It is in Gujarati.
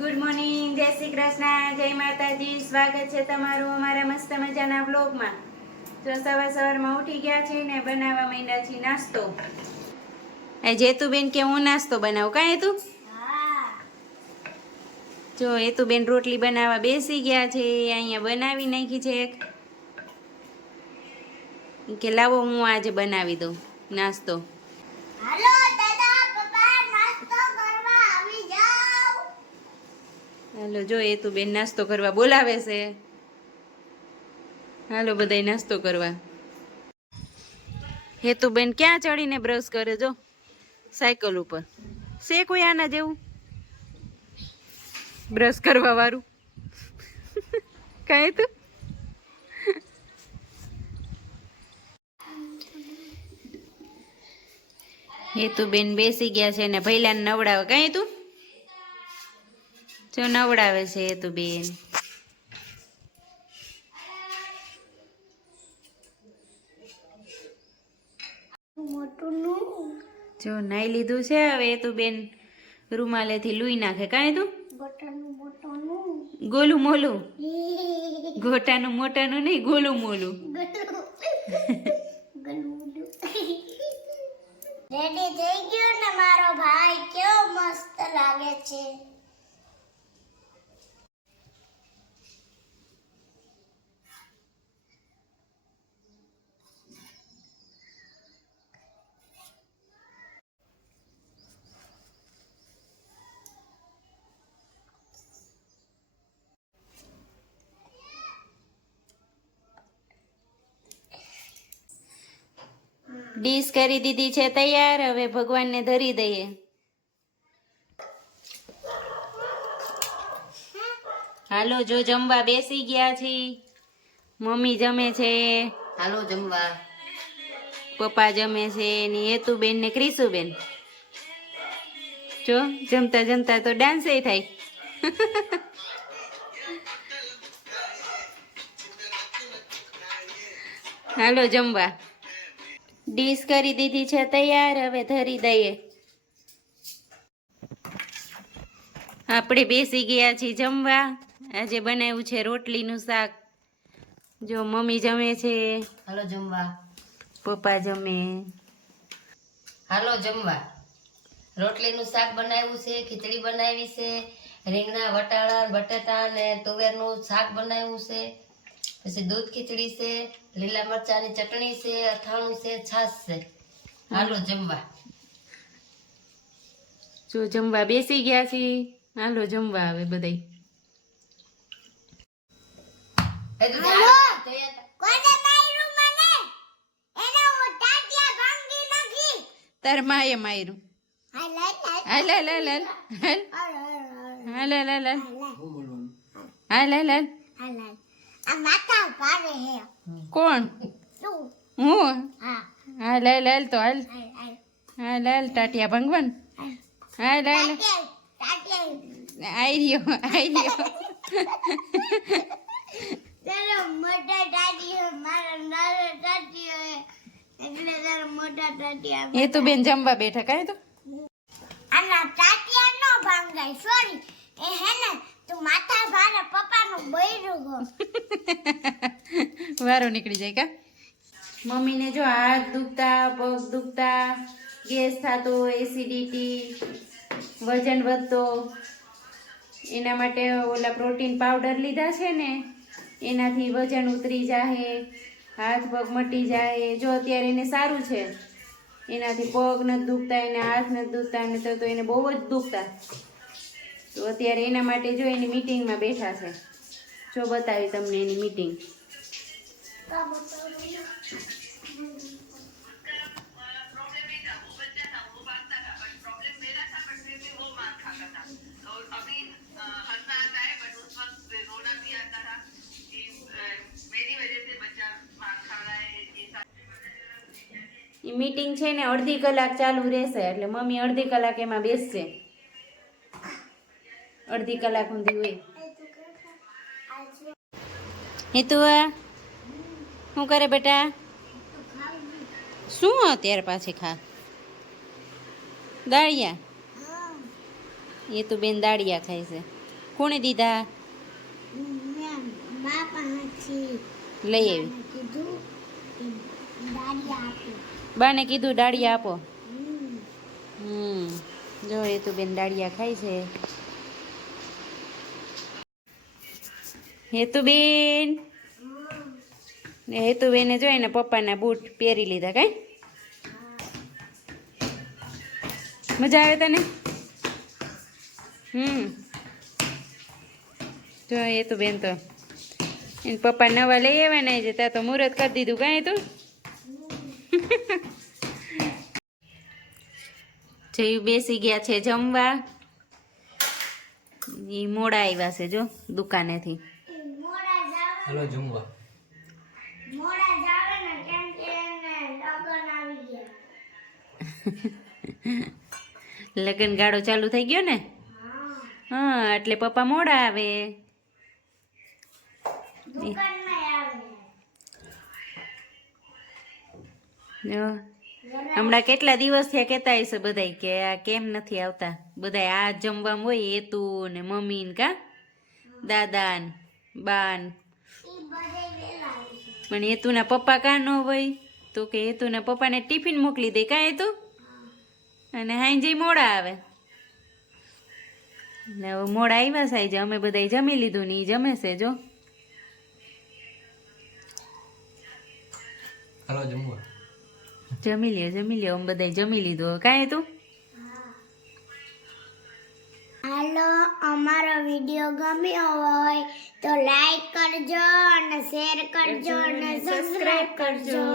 ગુડ મોર્નિંગ, જય શ્રી કૃષ્ણ, જય માતાજી. સ્વાગત છે તમારું અમારા મસ્ત મજાના વ્લોગમાં. જો સવારમાં ઉઠી ગયા છે ને બનાવવા માંડ્યા છીએ નાસ્તો. એ જેતુબેન કે હું નાસ્તો બનાવું, કાંઈ તું? જો હેતુબેન રોટલી બનાવવા બેસી ગયા છે. અહીંયા બનાવી નાખી છે એક કે લાવો હું આજે બનાવી દઉં નાસ્તો. હાલો દાદા પપ્પા નાસ્તો કરવા આવી જાવ. હાલો, જો હેતુબેન નાસ્તો કરવા બોલાવે છે. હાલો બધાય નાસ્તો કરવા. હેતુબેન ક્યાં ચડીને બ્રશ કરે? જો સાયકલ ઉપર છે કોઈ આના જેવું બ્રશ કરવા વાળું? કાંઈ તું હેતુબેન બેસી ગયા છે ને ભૈલાને નવડાવે. કાંઈ તું જો નવડાવે છે હેતુબેન. જો નાઈ લીધું છે. હવે હેતુબેન રૂમાલેથી લૂઈ નાખે. કાંઈ તું ગોલું મોલું, ગોટાનું મોટાનું નહીં, ગોલું મોલું. રેડી થઈ ગયો ને મારો ભાઈ, કેવો મસ્ત લાગે છે. ડીશ કરી દીધી છે તૈયાર. હવે ભગવાનને ધરી દઈએ. હાલો, જો જમવા બેસી ગયા છીએ. મમ્મી જમે છે, હાલો જમવા. પપ્પા જમે છે, ને હેતુબેન ને ક્રિશુબેન. જો જમતા જમતા તો ડાન્સે થાય. હાલો જમવા. ડીશ કરી દીધી છે તૈયાર. હવે ધરી દઈએ. આપણે બેસી ગયા છીએ જમવા. આજે બનાવ્યું છે રોટલીનું શાક. જો મમ્મી જમે છે, હાલો જમવા. પપ્પા જમે. હાલો જમવા. રોટલીનું શાક બનાવ્યું છે, ખીચડી બનાવી છે, રીંગણા વટાણા બટેટા ને તુવેરનું શાક બનાવ્યું છે, પછી દૂધ ખીચડી છે, લીલા મરચાની ચટણી છે, અથાણું છે, છાશ છે. હાલો જમવા. જો જમવા બેસી ગયા છીએ. હાલો જમવા આવે બધાય. કોને માર્યું મને? એને હું ટાટિયા ભાંગી નાખી. તાર માએ માર્યું. હાલ હાલ હાલ હાલ હાલ હાલ હાલ હાલ હાલ હાલ હાલ હાલ. આ માથા ભારે હે. કોણ? તું. હું? હા. હાલ હાલ હાલ તો હાલ હાલ. હાલ હાલ ટાટિયા ભંગવાન. હાલ હાલ ટાટિયા આઈ રહ્યો આઈ રહ્યો. તારો મોટા ટાટિયો મારો નાનો ટાટિયો હે, એટલે તારો મોટા ટાટિયા. એ તો બેન જમવા બેઠા. કાંઈ તો આના ટાટિયા નો ભાંગાય, સોરી. એ હે ને તું માથા ભારે પપ્પાનું બૈરું હો. વારો નીકળી જાય કા. મમ્મીને જો હાથ દુખતા, પગ દુખતા, ગેસ થતો, એસિડિટી, વજન વધતો, એના માટે ઓલા પ્રોટીન પાવડર લીધા છે ને, એનાથી વજન ઉતરી જાય, હાથ પગ મટી જાય. જો અત્યારે એને સારું છે, એનાથી પગ નથી દુખતા, એના હાથ નથી દુખતા, ને તો એને બહુ જ દુખતા. તો અત્યારે એના માટે જો એની મીટિંગમાં બેઠા છે. જો બતાવી તમને એની મીટિંગ. એ મીટિંગ છે ને અડધી કલાક ચાલુ રહેશે, એટલે મમ્મી અડધી કલાક એમાં બેસશે. અડધી કલાક સુધી હોય. હેતુ શું કરે બેટા? શું અત્યારે પાછી ખા? દાળિયા? એ તો બેન દાળિયા ખાય છે. કોણે દીધા? મેં બાપા હાથી લઈ આવી. કીધું કે દાદી આપો. બાને કીધું દાળિયા આપો. હમ. જો એ તો બેન દાળિયા ખાય છે. હેતુબેન, હેતુબેને જો એના પપ્પાના બૂટ પહેરી લીધા. કાંઈ મજા આવે તને? જો હેતુબેન તો એને પપ્પા નવા લઈ આવ્યા ને છે ત્યાં તો મુહૂર્ત કરી દીધું. કાંઈ તું જયું બેસી ગયા છે જમવા. એ મોડા આવ્યા છે જો દુકાનેથી. મોડા જાવ હાલો જમવા. મોડા જાવ ને કેમ કે એને લગન આવી ગયા. લગન ગાળો ચાલુ થઈ ગયો ને. હા એટલે પપ્પા મોડા આવે. દુકાનમાં આવે. જો, હમણાં કેટલા દિવસ થયા કહેતા હશે બધાય કે આ કેમ નથી આવતા. બધાય આ જમવામાં હોય એતું ને મમ્મી ને કા દાદા ને બા ને. ઈ બધે વેલા આવે છે. પણ હેતુના પપ્પા કાં ન હોય તો કે હેતુના પપ્પાને ટિફિન મોકલી દે. કાં હેતુ? અને હાંજે મોડા આવે. એટલે હવે મોડા આવ્યા સાંજે અમે બધાય જમી લીધું ને ઈ જમે છે જો. હાલો જમવા. જમી લ્યો અમે બધાય જમી લીધું. હવે કાંઈ તું હાલો, અમારો વિડીયો ગમ્યો હોય તો લાઈક કરજો અને શેર કરજો અને સબસ્ક્રાઇબ કરજો.